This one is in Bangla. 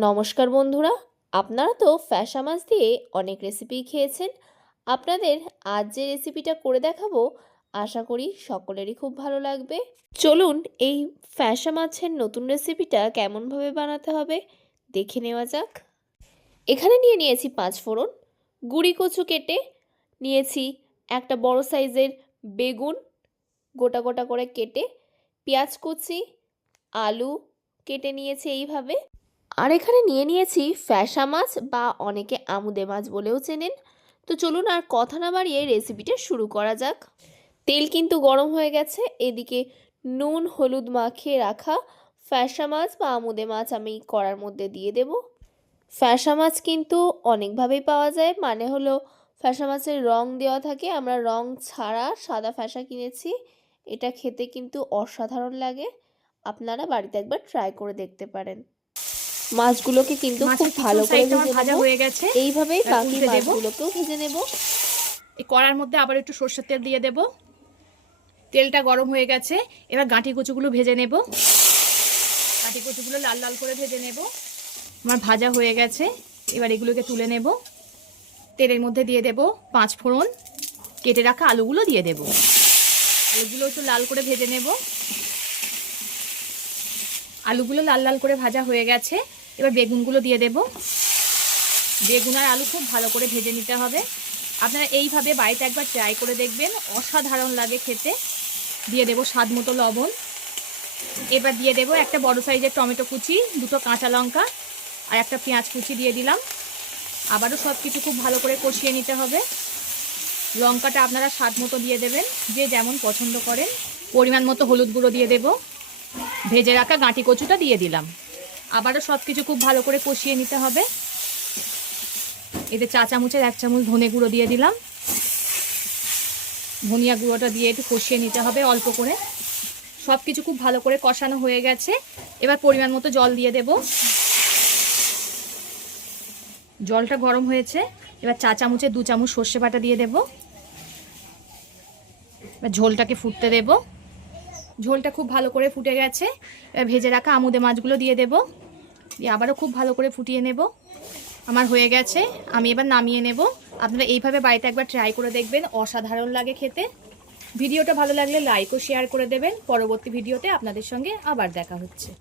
নমস্কার বন্ধুরা, আপনারা তো ফ্যাসা মাছ দিয়ে অনেক রেসিপি খেয়েছেন। আপনাদের আজ যে রেসিপিটা করে দেখাবো, আশা করি সকলেরই খুব ভালো লাগবে। চলুন এই ফ্যাসা মাছের নতুন রেসিপিটা কেমনভাবে বানাতে হবে, দেখে নেওয়া যাক। এখানে নিয়ে নিয়েছি পাঁচ ফোড়ন, গুড়ি কচু কেটে নিয়েছি একটা বড় সাইজের বেগুন, গোটা গোটা করে কেটে পেঁয়াজ কুচি, আলু কেটে নিয়েছি এইভাবে। আর এখানে নিয়ে নিয়েছি ফ্যাসা মাছ বা অনেকে আমুদে মাছ বলেও চেনেন। তো চলুন আর কথা না বাড়িয়ে রেসিপিটা শুরু করা যাক। তেল কিন্তু গরম হয়ে গেছে, এদিকে নুন, হলুদ মাখিয়ে রাখা ফ্যাসা মাছ বা আমুদে মাছ আমি কড়ার মধ্যে দিয়ে দেব। ফ্যাসা মাছ কিন্তু অনেকভাবেই পাওয়া যায় মানে হলো ফ্যাসা মাছের রং দেওয়া থাকে। আমরা রং ছাড়া সাদা ফ্যাসা কিনেছি, এটা খেতে কিন্তু অসাধারণ লাগে। আপনারা বাড়িতে একবার ট্রাই করে দেখতে পারেন। মাছগুলোকে কিন্তু খুব ভালো করে ভাজা হয়ে গেছে। এইভাবেই বাকি মাছগুলোকেও ভেজে নেব। এই কড়ার মধ্যে আবার একটু সর্ষের তেল দিয়ে দেব। তেলটা গরম হয়ে গেছে। এবার গাঁটি কচুগুলো ভেজে নেব। গাঁটি কচুগুলো লাল লাল করে ভেজে নেব। আমার ভাজা হয়ে গেছে। এবার এগুলোকে তুলে নেব। তেলের মধ্যে দিয়ে দেব পাঁচ ফোড়ন। কেটে রাখা আলুগুলো দিয়ে দেব। আলুগুলো একটু লাল করে ভেজে নেব। আলুগুলো লাল লাল করে ভাজা হয়ে গেছে। এবার বেগুনগুলো দিয়ে দেব। বেগুন আর আলু খুব ভালো করে ভেজে নিতে হবে। আপনারা এইভাবে বাড়িতে একবার ট্রাই করে দেখবেন, অসাধারণ লাগে খেতে। দিয়ে দেব স্বাদ মতো লবণ। এবার দিয়ে দেব একটা বড় সাইজের টমেটো কুচি, দুটো কাঁচা লঙ্কা আর একটা পেঁয়াজ কুচি দিয়ে দিলাম। আবারও সব কিছু খুব ভালো করে কষিয়ে নিতে হবে। লঙ্কাটা আপনারা স্বাদ মতো দিয়ে দেবেন, যে যেমন পছন্দ করেন। পরিমাণ মতো হলুদ গুঁড়ো দিয়ে দেব। ভেজে রাখা গাঁটি কচুটা দিয়ে দিলাম। আবারও সব কিছু খুব ভালো করে কষিয়ে নিতে হবে। এতে চা চামচের এক চামচ ধনে গুঁড়ো দিয়ে দিলাম। ধনিয়া গুঁড়োটা দিয়ে একটু কষিয়ে নিতে হবে অল্প করে। সব কিছু খুব ভালো করে কষানো হয়ে গেছে। এবার পরিমাণ মতো জল দিয়ে দেব। জলটা গরম হয়েছে। এবার চা চামচের দু চামচ সর্ষে বাটা দিয়ে দেব। এবার ঝোলটাকে ফুটতে দেব। ঝোলটা খুব ভালো করে ফুটে গেছে। ভেজে রাখা আমুদে মাছগুলো দিয়ে দেব। দিয়ে আবারও খুব ভালো করে ফুটিয়ে নেব। আমার হয়ে গেছে, আমি এবার নামিয়ে নেব। আপনারা এইভাবে বাড়িতে একবার ট্রাই করে দেখবেন, অসাধারণ লাগে খেতে। ভিডিওটা ভালো লাগলে লাইক ও শেয়ার করে দেবেন। পরবর্তী ভিডিওতে আপনাদের সঙ্গে আবার দেখা হচ্ছে।